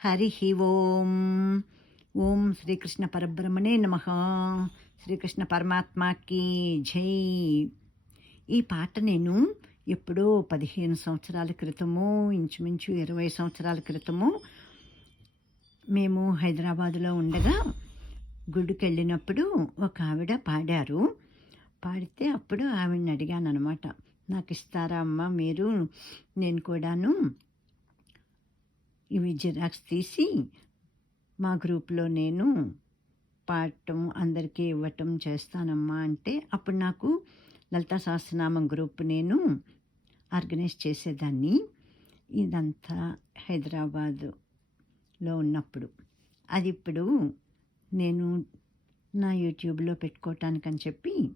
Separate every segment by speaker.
Speaker 1: హరి ఓం. ఓం శ్రీకృష్ణ పరబ్రహ్మణే నమ. శ్రీకృష్ణ పరమాత్మకి జై. ఈ పాట నేను ఎప్పుడో పదిహేను సంవత్సరాల క్రితము ఇంచుమించు ఇరవై సంవత్సరాల క్రితము మేము హైదరాబాదులో ఉండగా గుడికి వెళ్ళినప్పుడు ఒక ఆవిడ పాడారు. పాడితే అప్పుడు ఆవిడని అడిగాను అనమాట నాకు ఇస్తారా అమ్మ? మీరు నేను కూడాను ఇవి జిరాక్స్ తీసి మా గ్రూప్లో నేను పాడటం అందరికీ ఇవ్వటం చేస్తానమ్మా అంటే అప్పుడు నాకు లలితా సహస్రనామం గ్రూప్ నేను ఆర్గనైజ్ చేసేదాన్ని. ఇదంతా హైదరాబాదులో ఉన్నప్పుడు. అది ఇప్పుడు నేను నా యూట్యూబ్లో పెట్టుకోవటానికని చెప్పి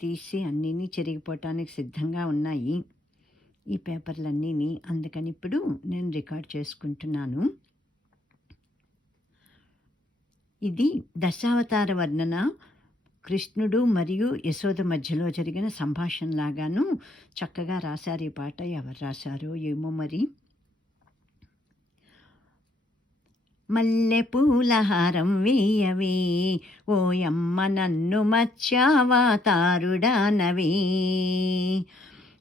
Speaker 1: తీసి అన్నీ చెరిగిపోవటానికి సిద్ధంగా ఉన్నాయి. ఈ పేపర్లన్నీని అందుకని ఇప్పుడు నేను రికార్డ్ చేసుకుంటున్నాను. ఇది దశావతార వర్ణన. కృష్ణుడు మరియు యశోద మధ్యలో జరిగిన సంభాషణలాగాను చక్కగా రాశారు. ఈ పాట ఎవరు రాశారో ఏమో మరి. మల్లె పూలహారం వేయవే ఓయమ్మ నన్ను మత్స్యావతారుడానవే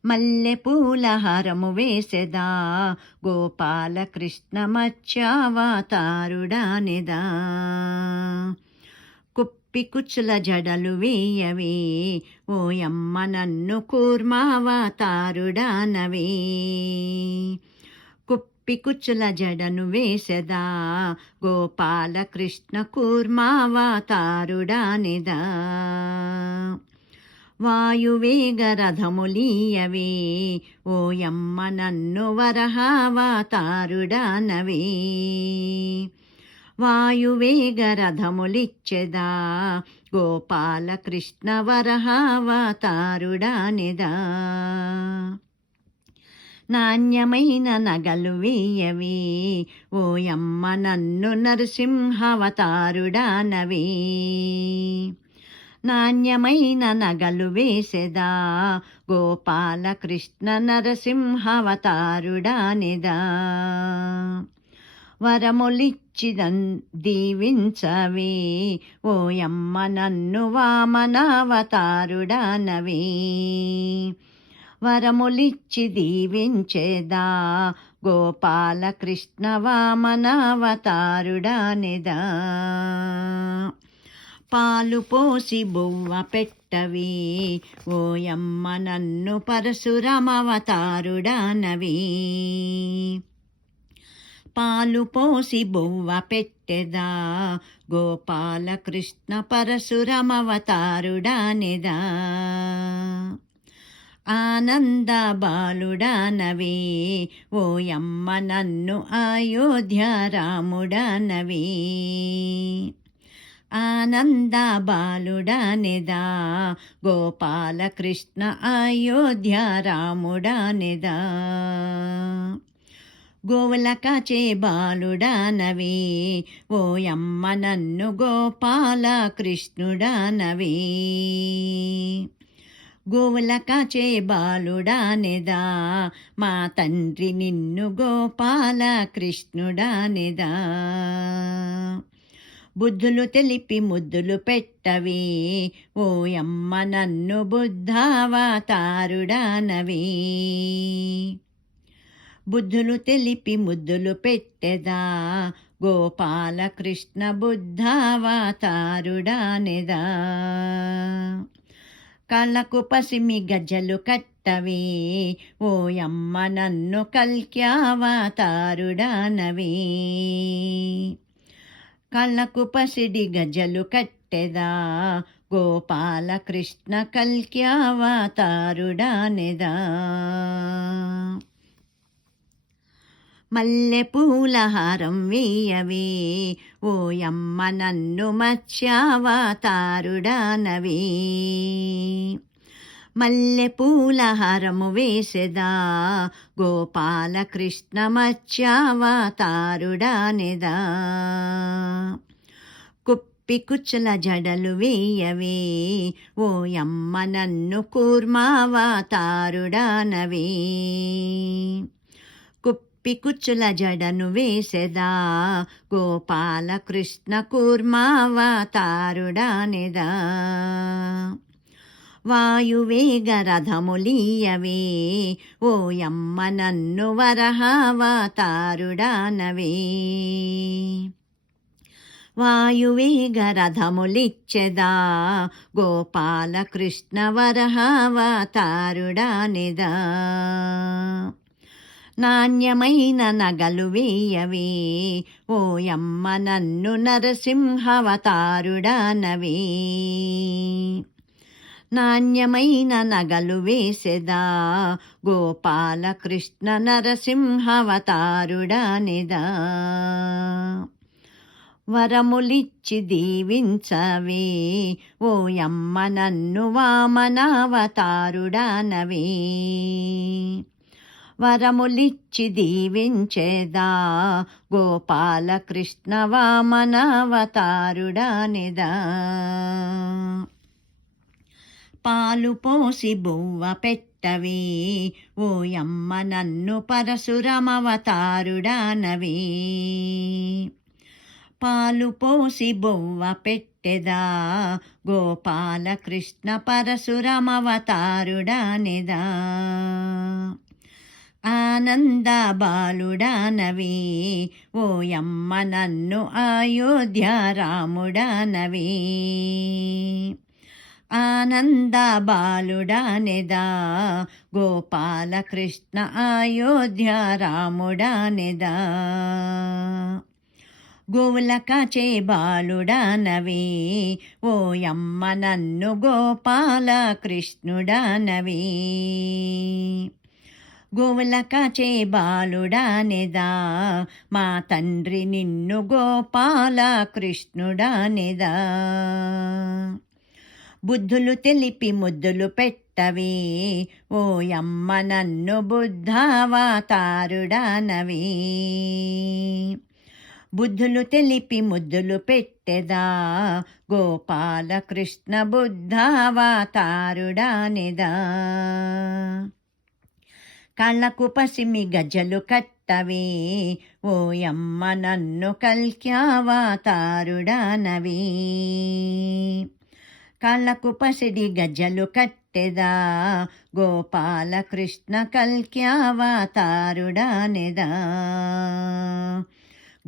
Speaker 1: మల్లె పూలహారము వేసెదా. గోపాలకృష్ణ మత్స్యావతారుడానిదా కుప్పి కుచ్చుల జడలు వేయవే. ఓయమ్మ నన్ను కూర్మావతారుడానవే కుప్పి కుచ్చుల జడను వేసెదా. గోపాలకృష్ణ కూర్మావతారుడానిదా వాయువేగ రథములీయవే ఓయమ్మ నన్ను వరహావతారుడానవే. వాయువేగ రథములిచ్చెదా గోపాలకృష్ణ వరహావతారుడానిదా. నాణ్యమైన నగలు వేయవే. ఓయమ్మ నన్ను నరసింహవతారుడానవే. నాణ్యమైన నగలు వేసెదా? గోపాలకృష్ణ నరసింహవతారుడానిదా వరములిచ్చిదన్ దీవించవే ఓయమ్మ నన్ను వామనావతారుడానవే వరములిచ్చి దీవించేదా? గోపాలకృష్ణ వామనావతారుడానిదా పాలు పోసి బొవ్వ పెట్టవి. ఓయమ్మ నన్ను పరశురమవతారుడానవి. పాలు పోసి బొవ్వ పెట్టెదా. గోపాలకృష్ణ పరశురమవతారుడానిదా. ఆనంద బాలుడానవే. ఓయమ్మ నన్ను అయోధ్య రాముడానవే. ఆనంద బాలుడనిదా గోపాలకృష్ణ అయోధ్య రాముడనిదా గోవుల కాచే బాలుడానవే ఓయమ్మ నన్ను గోపాల కృష్ణుడానవే గోవుల కాచే బాలుడానిదా మా తండ్రి నిన్ను గోపాలకృష్ణుడనిదా బుద్ధులు తెలిపి ముద్దులు పెట్టవే. ఓయమ్మ నన్ను బుద్ధావతారుడానవే బుద్ధులు తెలిపి ముద్దులు పెట్టెదా. గోపాలకృష్ణ బుద్ధావతారుడానిదా కళ్ళకు పసిమి గజ్జలు కట్టవే. ఓయమ్మ నన్ను కల్క్యావతారుడానవే కళ్ళకు పసిడి గజలు కట్టెదా? గోపాలకృష్ణ కల్క్యావతారుడానిదా మల్లె పూలహారం వేయవే ఓయమ్మ నన్ను మత్స్యావతారుడానవే మల్లె పూలహారము వేసెదా. గోపాలకృష్ణ మత్స్యావతారుడానిదా కుప్పి కుచ్చుల జడలు వేయవే. ఓయమ్మ నన్ను కూర్మావతారుడానవే విప్పి కుచ్చుల జడను వేసెదా. గోపాల కృష్ణ వాయువేగరథములీయవే ఓయమ్మ నన్ను వరహావతారుడానవే వాయువేగ రథములిచ్చెదా. గోపాల కృష్ణ నాణ్యమైన నగలు వేయవే. ఓయమ్మ నన్ను నరసింహవతారుడానవే. నాణ్యమైన నగలు వేసెదా? గోపాలకృష్ణ నరసింహవతారుడానిదా వరములిచ్చి దీవించవే ఓయమ్మ నన్ను వామనావతారుడానవే వరములిచ్చి దీవించేదా? గోపాలకృష్ణ వామనావతారుడానిదా పాలు పోసి బువ్వ పెట్టవే. ఓయమ్మ నన్ను పరశురమవతారుడానవే. పాలు పోసి బొవ్వ పెట్టెదా. గోపాలకృష్ణ పరశురమవతారుడానిదా. పరశురమవతారుడానెదా ఆనంద ఓ ఓయమ్మ నన్ను అయోధ్య రాముడానవే. ఆనంద బాలుడానిదా గోపాల కృష్ణ అయోధ్య రాముడానిదా? గోవులకచే బాలుడానవి? బాలుడానవే ఓయమ్మ నన్ను గోపాల కృష్ణుడానవే గోవుల కాచే మా తండ్రి నిన్ను గోపాల కృష్ణుడానెదా బుద్ధులు తెలిపి ముద్దులు పెట్టవే. ఓయమ్మ నన్ను బుద్ధావతారుడానవే బుద్ధులు తెలిపి ముద్దులు పెట్టెదా. గోపాలకృష్ణ కృష్ణ కళ్ళకు పసిమి గజలు కట్టవే. ఓయమ్మ నన్ను కల్క్యావతారుడానవే కళ్ళకు పసిడి గజ్జలు కట్టెదా? గోపాలకృష్ణ కల్క్యావతారుడానెదా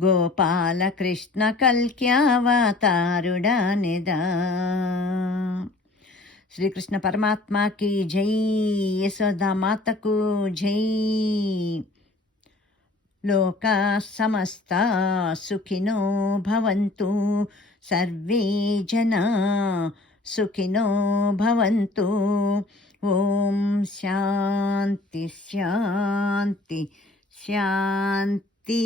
Speaker 1: గోపాల కల్క్యావతారుడానెదా శ్రీకృష్ణ పరమాత్మకి జై యశోదా మాతకు జై. లోకా సమస్త సుఖినో భవంతు సర్వే జనా సుఖినో భవంతు ఓం శాంతి శాంతి శాంతి